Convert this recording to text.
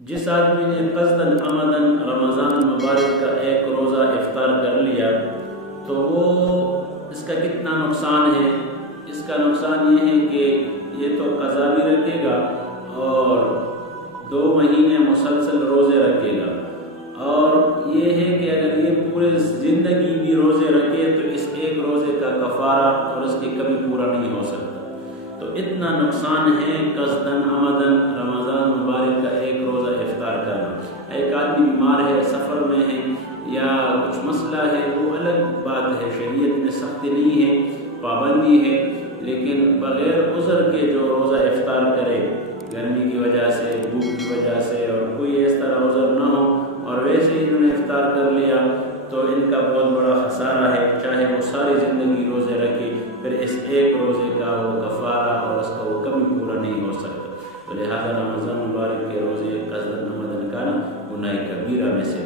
جس آدمی نے قصداً عمداً رمضان المبارک کا ایک روزہ افطار کر لیا تو وہ اس کا کتنا نقصان ہے؟ اس کا نقصان یہ ہے کہ یہ تو قضا بھی رکھے گا اور 2 مہینے مسلسل روزے رکھے گا، اور یہ ہے کہ اگر یہ پورے زندگی بھی روزے رکھے تو اس ایک روزے کا کفارہ اور اس کی کبھی پورا نہیں ہو سکتا۔ تو اتنا نقصان ہے قصداً عمداً رمضان مبارک کا ایک روزہ افطار کرنا۔ ایک آدمی بیمار ہے، سفر میں ہے یا کچھ مسئلہ ہے، وہ الگ بات ہے، شریعت میں سختی نہیں ہے، پابندی ہے، لیکن بغیر عذر کے جو روزہ افطار کرے، گرمی کی وجہ سے، دھوپ کی وجہ سے، اور کوئی اس طرح عذر نہ ہو اور ویسے ہی انہوں نے افطار کر لیا تو ان کا بہت بڑا خسارہ ہے، چاہے وہ ساری زندگی روزے رکھے، پھر اس ایک روزے کا وہ کفارہ اور اس کا وہ کبھی پورا نہیں ہو سکتا۔ تو لہذا رمضان مبارک کے روزے قصداً عمداً کا گناہ کبیرہ میں سے